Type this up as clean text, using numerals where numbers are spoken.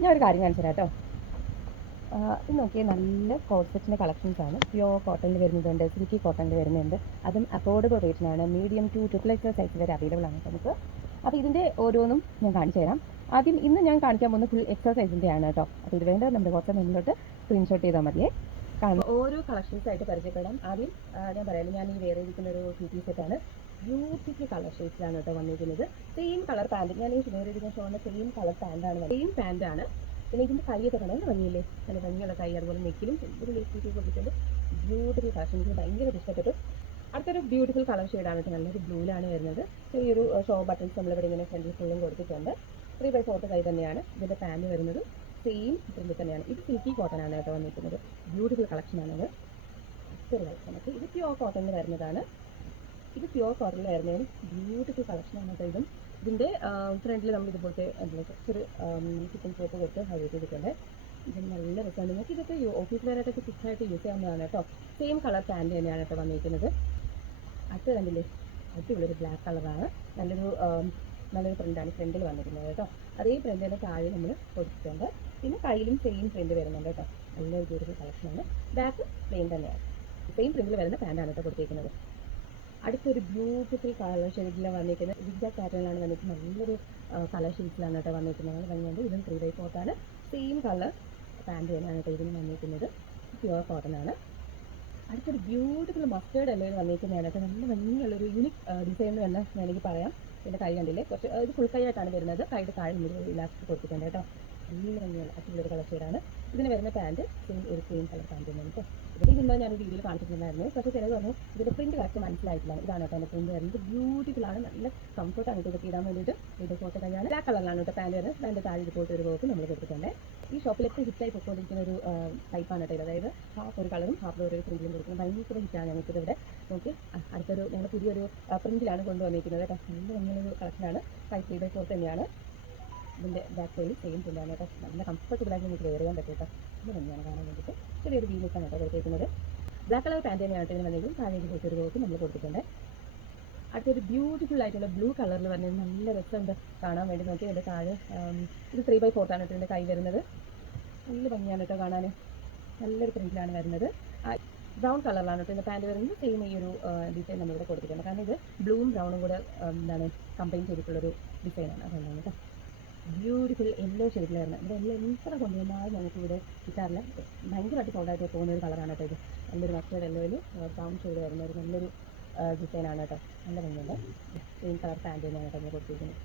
ഞാൻ ഒരു കാര്യം കാണിച്ചു തരാം കേട്ടോ. ഇത് നോക്കിയാൽ നല്ല കോട്ട് സെറ്റിൻ്റെ കളക്ഷൻസാണ്. പ്യോർ കോട്ടണിൽ വരുന്നതുണ്ട്, സിൽക്കി കോട്ടണിൽ വരുന്നുണ്ട്. അതും അഫോർഡബിൾ റേറ്റിനാണ്. Medium to triple XL size വരെ അവൈലബിൾ ആണ് നമുക്ക്. അപ്പോൾ ഇതിൻ്റെ ഓരോന്നും ഞാൻ കാണിച്ചു തരാം. ആദ്യം ഇന്ന് ഞാൻ കാണിക്കാൻ പോകുന്നത് ഫുൾ എക്സൽ സൈസിൻ്റെ ആണ് കേട്ടോ. അപ്പോൾ ഇത് വേണ്ടത് നമ്മുടെ വാട്സാപ്പ് നമ്പറിലോട്ട് സ്ക്രീൻഷോട്ട് ചെയ്താൽ മതിയേ. ഓരോ കളക്ഷൻസ് ആയിട്ട് പരിചയപ്പെടാം. ആദ്യം ഞാൻ പറയാം, ഞാൻ ഈ വേറെ ഇരിക്കുന്ന ഒരു ടു സെറ്റാണ്. ബ്യൂട്ടിഫുൾ കളർ ഷെയ്ഡ്സിലാണ് കേട്ടോ വന്നിരിക്കുന്നത്. സെയിം കളർ പാൻറ്, ഞാൻ ഈ വേറെ ഇരിക്കുന്ന ഷോണിൻ്റെ സെയിം കളർ പാൻറ്റാണ്, സെയിം പാൻറ്റാണ്. പിന്നെ ഇതിൻ്റെ കൈയൊക്കെ കാണാൻ ഭംഗിയില്ലേ, നല്ല ഭംഗിയുള്ള കൈ. അതുപോലെ നെക്കിലും ഒരു ലേസ് കൊടുത്തിട്ടുണ്ട്. ബ്യൂട്ടിഫുൾ കളക്ഷൻ, എനിക്ക് ഭയങ്കര ഇഷ്ടപ്പെട്ടു. അടുത്തൊരു ബ്യൂട്ടിഫുൾ കളർ ഷെയ്ഡാണ് കേട്ടോ. നല്ലൊരു ബ്ലൂവിലാണ് വരുന്നത്. ചെറിയൊരു ഷോ ബട്ടൺസ് നമ്മളിവിടെ ഇങ്ങനെ ഫ്രണ്ടിൽ ഫുള്ളും കൊടുത്തിട്ടുണ്ട്. 3/4 കൈ തന്നെയാണ് ഇതിൻ്റെ പാൻറ് വരുന്നത്. സെയിം പ്രിന്റ് തന്നെയാണ്. ഇത് സിൽക്കി കോട്ടൺ ആണ് കേട്ടോ വന്നിരിക്കുന്നത്. ബ്യൂട്ടിഫുൾ കളക്ഷനാണത്. നമുക്ക് ഇത് പ്യോർ കോട്ടണിൽ വരുന്നതാണ്. ഇത് പ്യോർ കോട്ടണിൽ വരുന്നതിന് ബ്യൂട്ടിഫുൾ കളക്ഷനാണ് കേട്ടോ. ഇതിൻ്റെ ഫ്രണ്ടിൽ നമ്മൾ ഇതുപോലത്തെ കുറച്ചൊരു ചിക്കൻ സോപ്പ് കൊടുത്ത് ഹൈലൈറ്റ് ചെയ്തിട്ടുണ്ട്. ഇത് നല്ല രസമാണ്. നിങ്ങൾക്ക് ഇതൊക്കെ ഓഫീസ് വെയറായിട്ടൊക്കെ ഫിക്സായിട്ട് യൂസ് ചെയ്യാവുന്നതാണ് കേട്ടോ. സെയിം കളർ പാൻറ് തന്നെയാണ് കേട്ടോ വന്നിരിക്കുന്നത്. അടുത്ത് കണ്ടില്ലേ, അടിപൊളിയൊരു ബ്ലാക്ക് കളറാണ്. നല്ലൊരു പ്രിൻ്റാണ് ഫ്രണ്ടിൽ വന്നിരിക്കുന്നത് കേട്ടോ. അതേ പ്രിൻ്റിൻ്റെ താഴെ നമ്മൾ കൊടുത്തിട്ടുണ്ട്. പിന്നെ കയ്യിലും സെയിം പ്രിൻ്റ് വരുന്നുണ്ട് കേട്ടോ. നല്ലൊരു ബ്യൂട്ടിഫുൾ കളക്ഷനാണ്. ബാക്ക് പ്ലെയിൻ തന്നെയാണ്. സെയിം പ്രിൻ്റിൽ വരുന്ന പാൻറ്റാണ് കേട്ടോ കൊടുത്തിരിക്കുന്നത്. അടുത്തൊരു ബ്യൂട്ടിഫുൾ കളർ ഷെയ്ഡിൽ വന്നിരിക്കുന്നത് വിഗ്ഗ പാറ്റേണിലാണ് വന്നിരിക്കുന്നത്. നല്ലൊരു കളർ ഷെയ്ഡ്സിലാണ് കേട്ടോ വന്നിരിക്കുന്നത്. ഭംഗിയുണ്ട്. ഇതും 3/4 ആണ്. സെയിം കളർ പാൻറ് തന്നെയാണ് കേട്ടോ ഇതിന് വന്നിരിക്കുന്നത്. പ്യുവർ കോട്ടൺ ആണ്. അടുത്തൊരു ബ്യൂട്ടിഫുൾ മസ്റ്റേർഡ് എല്ലാം വന്നിരിക്കുന്നതാണ് കേട്ടോ. നല്ല ഭംഗിയുള്ളൊരു യൂണിക് ഡിസൈൻ എന്ന് തന്നെ വേണമെങ്കിൽ പറയാം. എൻ്റെ കൈ കണ്ടില്ലേ, കുറച്ച് ഇത് ഫുൾ കൈ ആയിട്ടാണ് വരുന്നത്. കൈയുടെ താഴെ ഇലാസ്റ്റിക് കൊടുത്തിട്ടുണ്ട് കേട്ടോ. നല്ല ഭംഗിയുള്ള അടിപൊളിയൊരു കളർ ഷെയ്ഡാണ്. ഇതിന് വരുന്ന പാൻറ് സെയിം ഒരു ക്രീം കളർ പാൻറ് തന്നെയാണ് കേട്ടോ. ഇതിൻ്റെ ഞാൻ വീഡിയോയിൽ കാണിച്ചിട്ടുണ്ടായിരുന്നു. പക്ഷേ ചിലത് പറഞ്ഞു ഇതിൻ്റെ പ്രിൻറ്റ് കറക്റ്റ് മനസ്സിലായിട്ടില്ല. ഇതാണ് കേട്ടോ എൻ്റെ പ്രിൻറ്റ് വരുന്നത്. ബ്യൂട്ടിഫുൾ ആണ്. നല്ല കംഫർട്ടാണ് കേട്ടോ ഇതൊക്കെ ഇടാൻ വേണ്ടിയിട്ട്. ഇത് ഫോട്ടോ കഴിഞ്ഞാൽ ബ്ലാക്ക് കളറിലാണ് കേട്ടോ പാൻറ് വരുന്നത്. പാൻറ് താഴെ ഇതുപോലത്തെ ഒരു വർക്ക് നമ്മൾ കൊടുത്തിട്ടുണ്ട്. ഈ ഷോപ്പിലൊക്കെ ഹിറ്റായി പൊയ്ക്കൊണ്ടിരിക്കുന്ന ഒരു ടൈപ്പാണ് കേട്ടോ. അതായത് ഹാഫ് ഒരു കളറും ഹാഫ് ഒരു പ്രിൻറ്റിലും കൊടുക്കുന്നത്. ഭയങ്കര ഹിറ്റാണ് ഞങ്ങൾക്ക് ഇവിടെ. നോക്കി അടുത്തൊരു ഞങ്ങൾ പുതിയൊരു പ്രിൻറ്റിലാണ് കൊണ്ടുവന്നിരിക്കുന്നത് കേട്ടോ. നല്ല ഭംഗിയുള്ളൊരു കളക്ഷനാണ്. 3/4 തന്നെയാണ്. ഇതിൻ്റെ ബാക്ക് സൈഡിൽ സെയിം പ്രിൻ്റാണ് കേട്ടോ. നല്ല കംഫർട്ടബിളായിട്ട് നമുക്ക് വെയർ ചെയ്യാൻ പറ്റും കേട്ടോ. ഇത് ഭംഗിയാണ് കാണാൻ വേണ്ടിയിട്ട്. ചെറിയൊരു വീലൊക്കെയാണ് കേട്ടോ കൊടുത്തിരിക്കുന്നത്. ബ്ലാക്ക് കളർ പാൻറ് തന്നെയാണ് ഇതിന് വന്നെങ്കിൽ താഴെ ഒരു വർക്ക് നമ്മൾ കൊടുത്തിട്ടുണ്ട്. അടുത്തൊരു ബ്യൂട്ടിഫുൾ ആയിട്ടുള്ള ബ്ലൂ കളറിൽ വരുന്നത് നല്ല രസമുണ്ട് കാണാൻ വേണ്ടി. നോക്കി ഇതിൻ്റെ താഴെ ഇത് 3/4 ആണ് ഇതിൻ്റെ കൈ വരുന്നത്. നല്ല ഭംഗിയാണ് കേട്ടോ കാണാൻ. നല്ലൊരു പ്രിൻറ്റിലാണ് വരുന്നത്. ബ്രൗൺ കളറിലാണ് കേട്ടോ ഇതിൻ്റെ പാൻറ് വരുന്നത്. സെയിം ഈ ഒരു ഡിസൈൻ നമ്മളിവിടെ കൊടുത്തിട്ടുണ്ട്. കാരണം ഇത് ബ്ലൂവും ബ്രൗണും കൂടെ കമ്പൈൻ ചെയ്തിട്ടുള്ളൊരു ഡിസൈനാണ്. അതുകൊണ്ടാണ് കേട്ടോ. ബ്യൂട്ടിഫുൾ യെല്ലോ ഷെയ്ഡിൽ വരുന്നത്. ഇവിടെ എല്ലാം എത്ര കൊണ്ടുവന്നാലും ഞങ്ങൾക്ക് ഇവിടെ കിട്ടാറില്ല. ഭയങ്കരമായിട്ട് സോൾഡായിട്ട് പോകുന്ന ഒരു കളറാണ് കേട്ടോ ഇത്. നല്ലൊരു മസ്റ്റേർഡ് യെല്ലോയിൽ ബ്രൗൺ ഷെയ്ഡ് വരുന്ന ഒരു നല്ലൊരു ഡിസൈനാണ് കേട്ടോ. നല്ല ഭംഗിയുണ്ട്. സെയിം കളർ പാൻറ് തന്നെയാണ് കേട്ടോ കൊടുത്തിരിക്കുന്നത്.